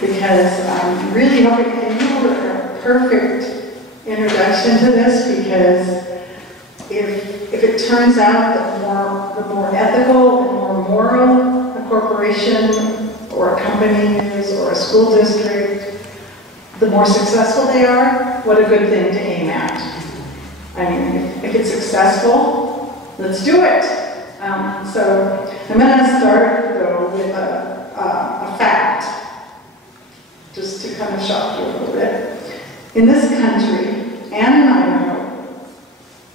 because I'm really hoping that you were a perfect introduction to this, because if it turns out that the more ethical and more moral a corporation or a company is, or a school district, the more successful they are, what a good thing to aim at. I mean, if it's successful, let's do it. So I'm going to start, though, with a fact, just to kind of shock you a little bit. In this country, and in Idaho,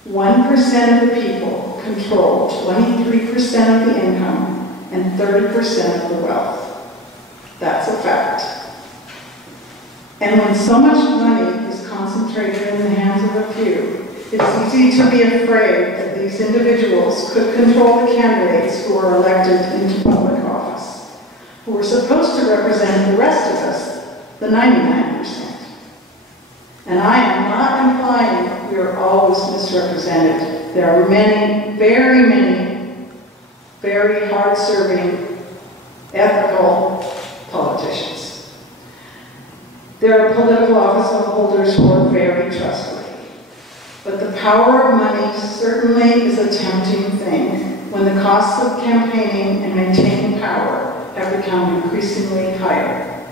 1% of the people control 23% of the income and 30% of the wealth. That's a fact. And when so much money is concentrated in the hands of a few, it's easy to be afraid that these individuals could control the candidates who are elected into public office, who are supposed to represent the rest of us, the 99%. And I am not implying we are always misrepresented. There are many, very hard-serving, ethical politicians. There are political office holders who are very trustworthy. But the power of money certainly is a tempting thing when the costs of campaigning and maintaining power have become increasingly higher.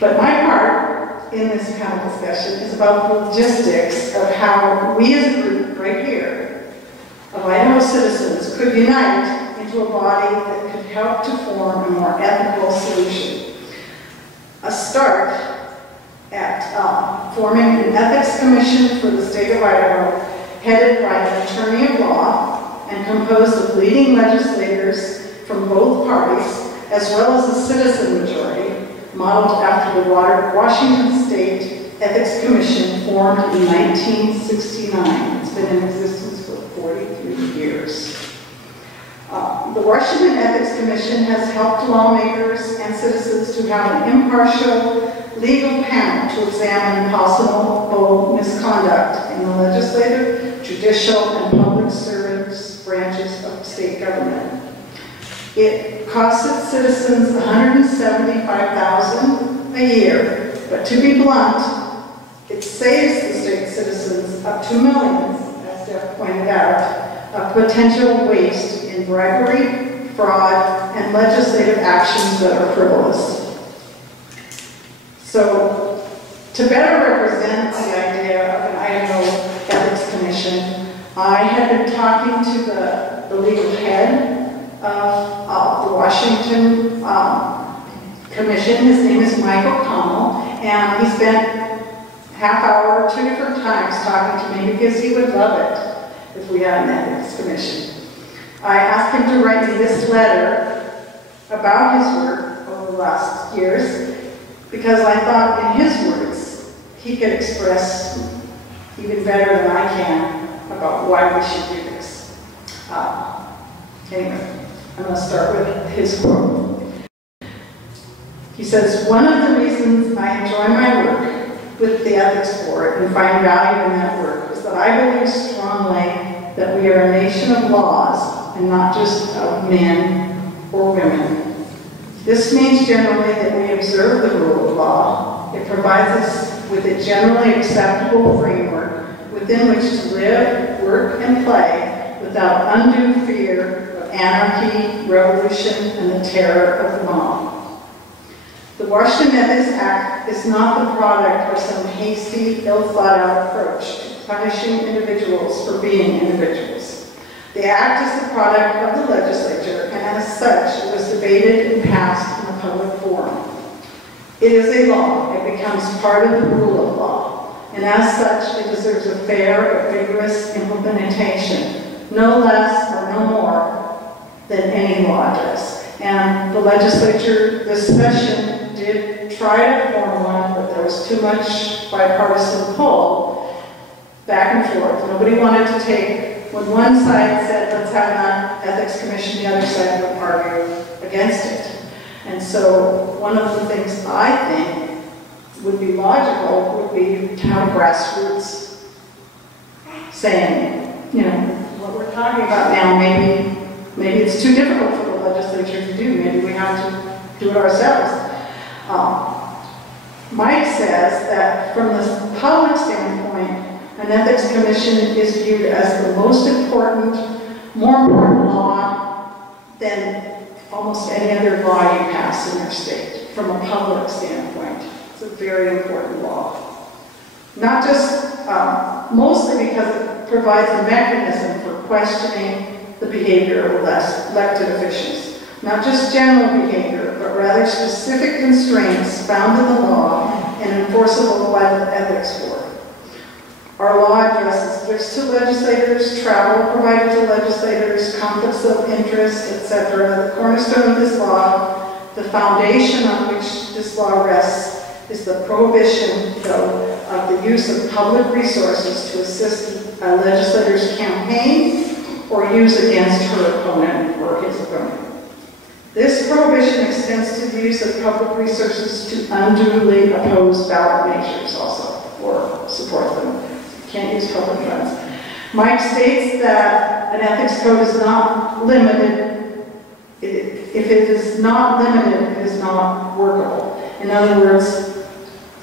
But my part in this kind of discussion is about the logistics of how we as a group right here of Idaho citizens could unite into a body that could help to form a more ethical solution. A start at forming an ethics commission for the state of Idaho, headed by an attorney of law and composed of leading legislators from both parties, as well as a citizen majority, modeled after the Washington State Ethics Commission formed in 1969. It's been in existence for 43 years. The Washington Ethics Commission has helped lawmakers and citizens to have an impartial legal panel to examine possible misconduct in the legislative, judicial, and public service branches of state government. It costs its citizens $175,000 a year, but to be blunt, it saves the state citizens up to millions, as Jeff pointed out, of potential waste in bribery, fraud, and legislative actions that are frivolous. So, to better represent the idea of an Idaho Ethics Commission, I had been talking to the legal head of the Washington Commission. His name is Michael Connell, and he spent half hour, 2 different times talking to me because he would love it if we had an Ethics Commission. I asked him to write me this letter about his work over the last years, because I thought in his words, he could express even better than I can about why we should do this. Anyway, I'm going to start with his quote. He says, "One of the reasons I enjoy my work with the Ethics Board and find value in that work is that I believe strongly that we are a nation of laws and not just of men or women. This means generally that we observe the rule of law. It provides us with a generally acceptable framework within which to live, work, and play without undue fear of anarchy, revolution, and the terror of the mob. The Washington Ethics Act is not the product of some hasty, ill-thought-out approach to punishing individuals for being individuals. The Act is the product of the legislature, and as such, it was debated and passed in a public forum. It is a law. It becomes part of the rule of law, and as such, it deserves a fair but vigorous implementation, no less or no more than any law does. And the legislature this session did try to form one, but there was too much bipartisan pull back and forth. Nobody wanted to take. When one side said, let's have an ethics commission, the other side would argue against it. And so one of the things I think would be logical would be to have grassroots saying, you know, what we're talking about now, maybe it's too difficult for the legislature to do. Maybe we have to do it ourselves. Mike says that from the public standpoint, an ethics commission is viewed as the most important, more important law than almost any other law you pass in your state, from a public standpoint. It's a very important law. Not just, mostly because it provides a mechanism for questioning the behavior of elected officials. Not just general behavior, but rather specific constraints found in the law and enforceable by the ethics board. Our law addresses gifts to legislators, travel provided to legislators, conflicts of interest, etc. The cornerstone of this law, the foundation on which this law rests, is the prohibition, though, of the use of public resources to assist a legislator's campaign or use against her opponent or his opponent. This prohibition extends to the use of public resources to unduly oppose ballot measures also, or support them. You can't use public funds. Mike states that an ethics code is not limited. If it is not limited, it is not workable. In other words,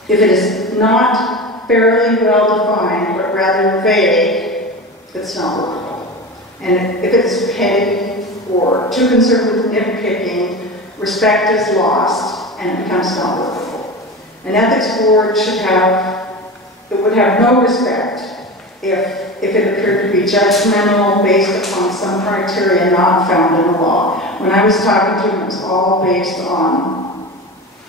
if it is not fairly well defined, but rather vague, it's not workable. And if it's petty or too concerned with nitpicking, respect is lost and it becomes not workable. An ethics board would have no respect if it appeared to be judgmental based upon some criteria not found in the law. When I was talking to him, it was all based on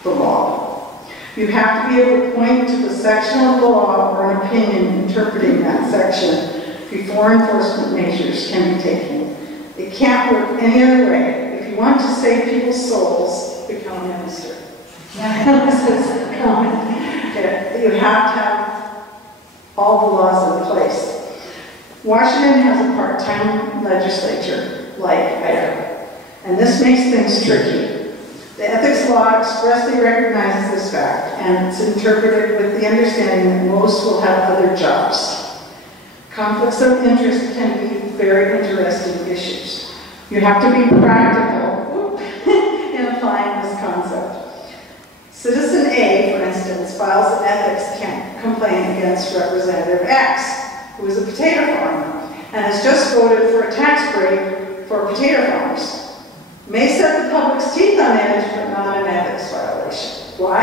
the law. You have to be able to point to the section of the law or an opinion interpreting that section before enforcement measures can be taken. It can't work any other way. If you want to save people's souls, become a minister. You have to have all the laws in place. Washington has a part-time legislature like Idaho, and this makes things tricky. The ethics law expressly recognizes this fact, and it's interpreted with the understanding that most will have other jobs. Conflicts of interest can be very interesting issues. You have to be practical in applying this concept. Citizen A, for instance, files an ethics complaint against Representative X, who is a potato farmer, and has just voted for a tax break for potato farmers. May set the public's teeth on edge, but not an ethics violation. Why?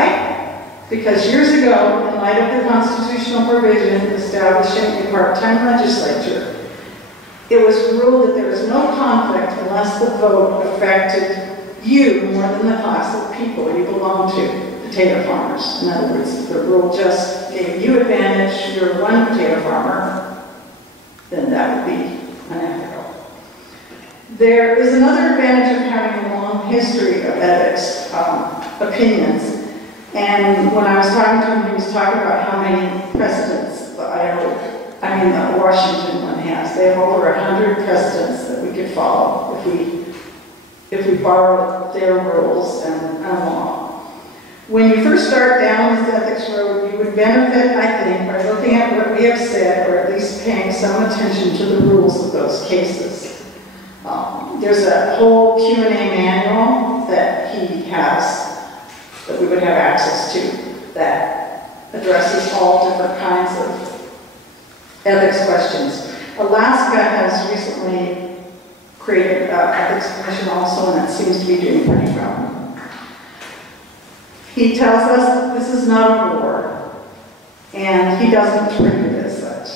Because years ago, in light of the constitutional provision establishing a part-time legislature, it was ruled that there was no conflict unless the vote affected you more than the class of people you belong to, potato farmers. In other words, if the rule just gave you advantage, you're one potato farmer, then that would be unethical. There is another advantage of having a long history of ethics opinions. And when I was talking to him, he was talking about how many precedents the Washington one has. They have over 100 precedents that we could follow if we borrow their rules and law. When you first start down this ethics road, you would benefit, I think, by looking at what we have said, or at least paying some attention to the rules of those cases. There's a whole Q&A manual that he has that we would have access to that addresses all different kinds of ethics questions. Alaska has recently created an ethics commission also, and it seems to be doing pretty well. He tells us this is not a war, and he doesn't treat it as such.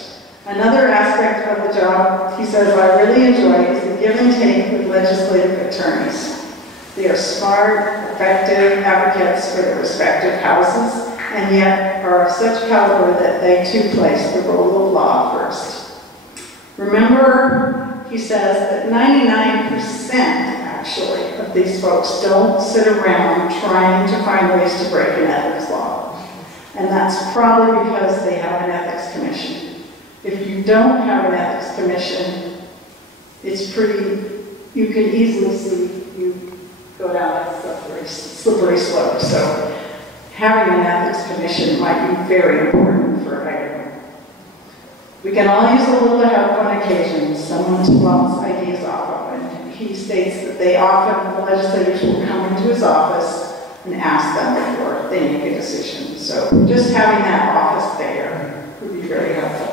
Another aspect of the job, he says, I really enjoy is the give and take with legislative attorneys. They are smart, effective advocates for their respective houses, and yet are of such caliber that they too place the rule of law first. Remember, he says, that 99% actually of these folks don't sit around trying to find ways to break an ethics law. And that's probably because they have an ethics commission. If you don't have an ethics commission, it's you can easily see you go down that slippery slope. So having an ethics commission might be very important for Idaho. We can all use a little help on occasion, someone to bounce ideas off of. And he states that the legislators will come into his office and ask them before they make a decision. So just having that office there would be very helpful.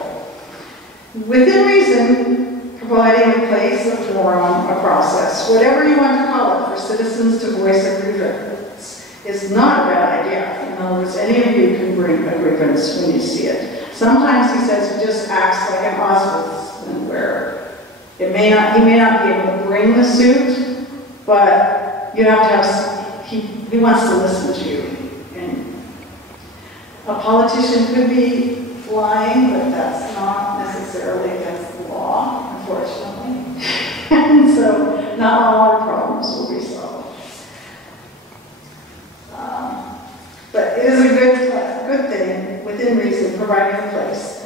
Within reason, providing a place, a forum, a process, whatever you want to call it, for citizens to voice a grievance is not a bad idea. In other words, any of you can bring a grievance when you see it. Sometimes he says he just acts like an ombudsman, where he may not be able to bring the suit, but you have to have, he wants to listen to you. And a politician could be lying, but that's not necessarily against the law, unfortunately. And so not all our problems will be solved. But it is a good thing, within reason, providing a place.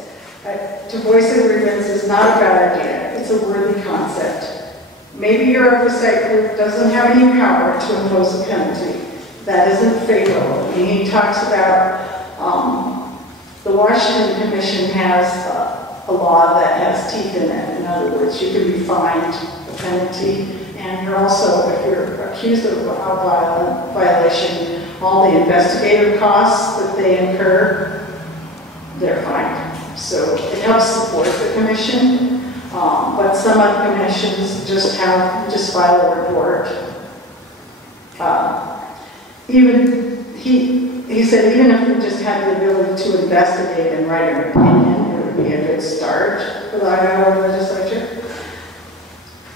To voice a grievance is not a bad idea. It's a worthy concept. Maybe your oversight group doesn't have any power to impose a penalty. That isn't fatal. He talks about the Washington Commission has a law that has teeth in it. In other words, you can be fined a penalty, and you're also, if you're accused of a violent violation, all the investigative costs that they incur, they're fined. So it helps support the commission, but some of the commissions just file a report. He said even if we just had the ability to investigate and write an opinion, it would be a good start for the Idaho legislature.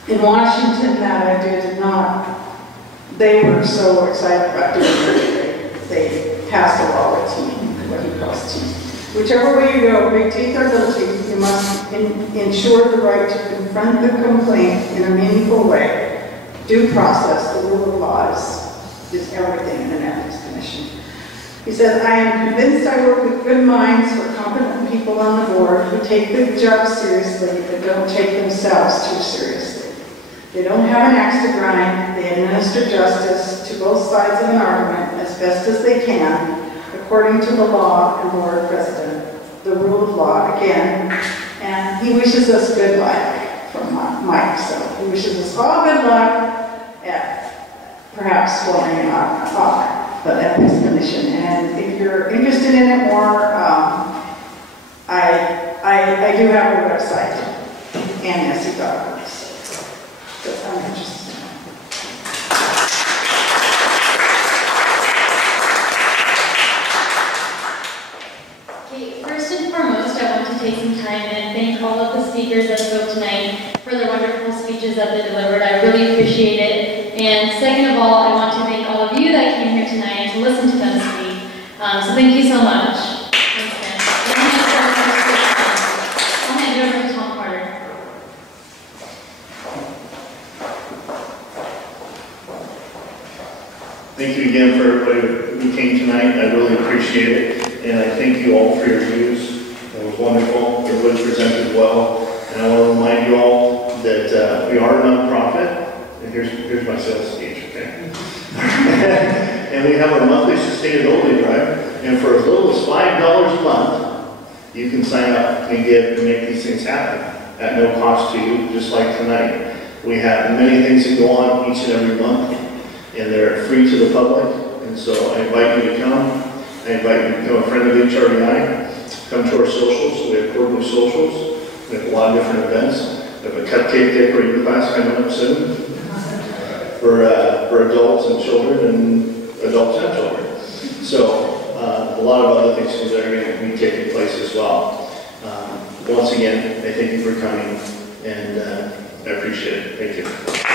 In Washington, that idea did not. They were so excited about doing it, they passed a law with teeth, what he calls teeth. Whichever way you go, big teeth or little teeth, you must ensure the right to confront the complaint in a meaningful way. Due process, the rule of law is everything in an ethics commission. He said, I am convinced I work with good minds for competent people on the board who take the job seriously but don't take themselves too seriously. They don't have an axe to grind. They administer justice to both sides of an argument as best as they can, according to the law and board president, the rule of law again. And he wishes us good luck from Mike. So he wishes us all good luck at perhaps forming the Ethics Commission. And if you're interested in it more, I do have a website, Ness.org. So I'm interested in it. Okay, first and foremost, I want to take some time and thank all of the speakers that spoke tonight for their wonderful speeches that they delivered. I really appreciate it. And second of all, I want to thank all of you that came here tonight to listen to them speak. So thank you so much. Thanks, man. I'll hand it over to Tom Carter. Thank you again for everybody who came tonight. I really appreciate it. And I thank you all for your views. It was wonderful. Everybody presented well. And I want to remind you all that we are a nonprofit. And here's my sales speech, okay? And we have our monthly sustainability drive. And for as little as $5 a month, you can sign up and give and make these things happen at no cost to you, just like tonight. We have many things that go on each and every month, and they're free to the public. And so I invite you to come. I invite you to become a friend of HRDI. Come to our socials. We have quarterly socials. We have a lot of different events. We have a cupcake decorating class coming up soon for adults and children and adults and children. So a lot of other things that are going to be taking place as well. Once again, I thank you for coming, and I appreciate it. Thank you.